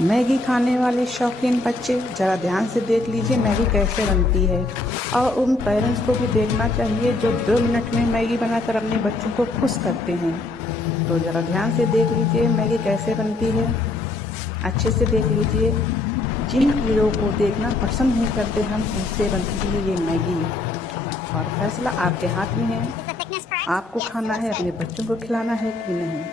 Maggi खाने वाले शौकीन बच्चे ज़रा ध्यान से देख लीजिए मैगी कैसे बनती है। और उन पेरेंट्स को भी देखना चाहिए जो 2 मिनट में मैगी बनाकर अपने बच्चों को खुश करते हैं। तो ज़रा ध्यान से देख लीजिए मैगी कैसे बनती है, अच्छे से देख लीजिए। जिन कीड़ों को देखना पसंद नहीं करते हम, उनसे बनती है ये मैगी। और फैसला आपके हाथ में है, आपको खाना है, अपने बच्चों को खिलाना है कि नहीं।